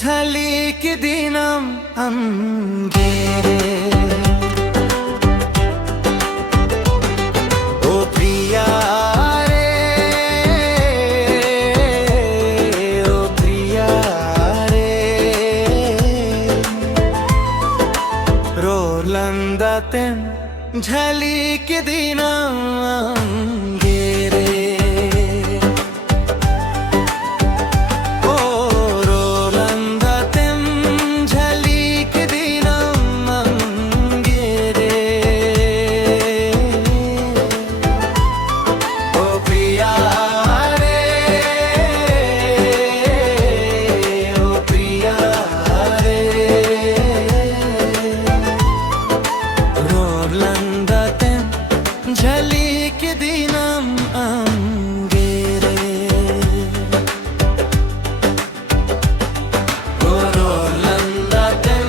झलिक दिनम अंगेरे ओ प्रिया रे ओ प्रिया रे रोलंदातें झलिक दिनम अंगेरे झलिक दिनम अंगेरे रोलंदातें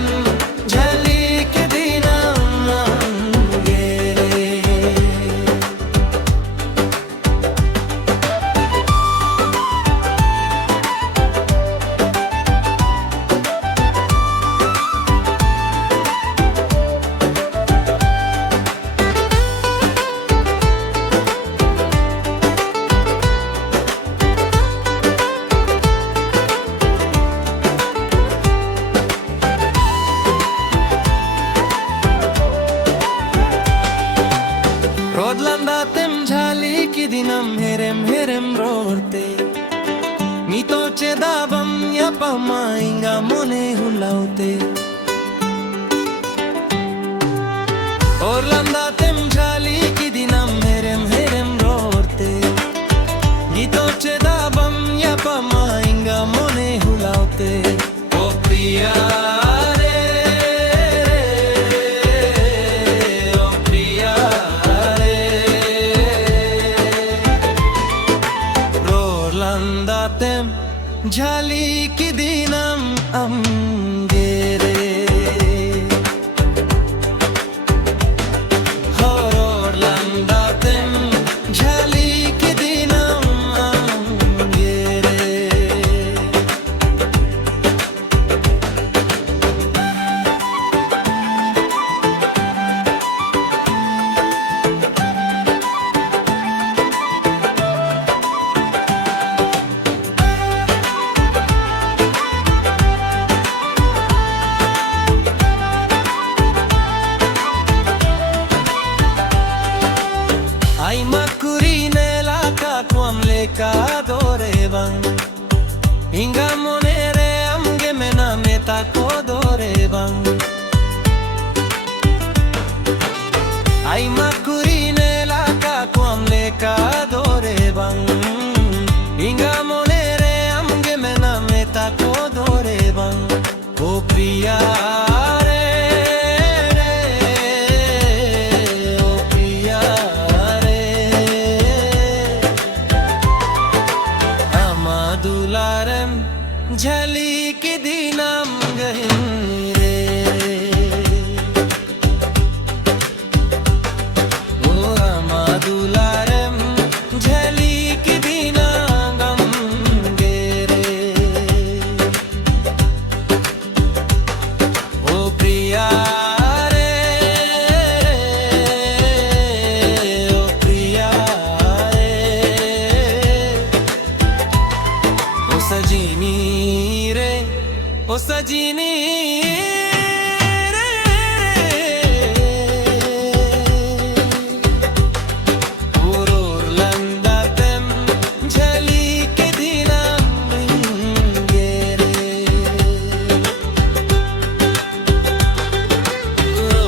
झलिक दिनम अंगेरे రోడ్లందాతెం ఝాలికి దినం హెరెం హెరెం రోర్తే నీతో చెదాబం యపమా ఇంగా మొనే హులావుతే రోడ్లందాతెం ఝాలికి దినం హెరెం హెరెం రోర్తే నీతో చెదాబం యపమా ఇంగా మొనే హులావుతే ఓ ప్రియా रोलंदातें झलिक दिनम अंगेरे हो रोलंदातें झलिक दिनम अंगेरे Ay makurine la kakwamle ka dorevan Inga monere amge mena meta ko dorevan Ay makurine la kakwamle ka dorevan Inga monere amge mena meta ko dorevan O priya झलिक दिनम गहिरे ओ अमादुलारम झलिक दिनम गंगेरे ओ प्रिया रे ओ प्रिया रे ओ सजीनी ओ सजीनी रे रोलंदातें झलिक दिनम अंगेरे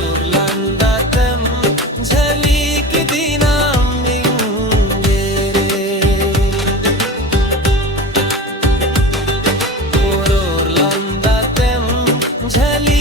रोलंदातें झलिक दिनम अंगेरे झली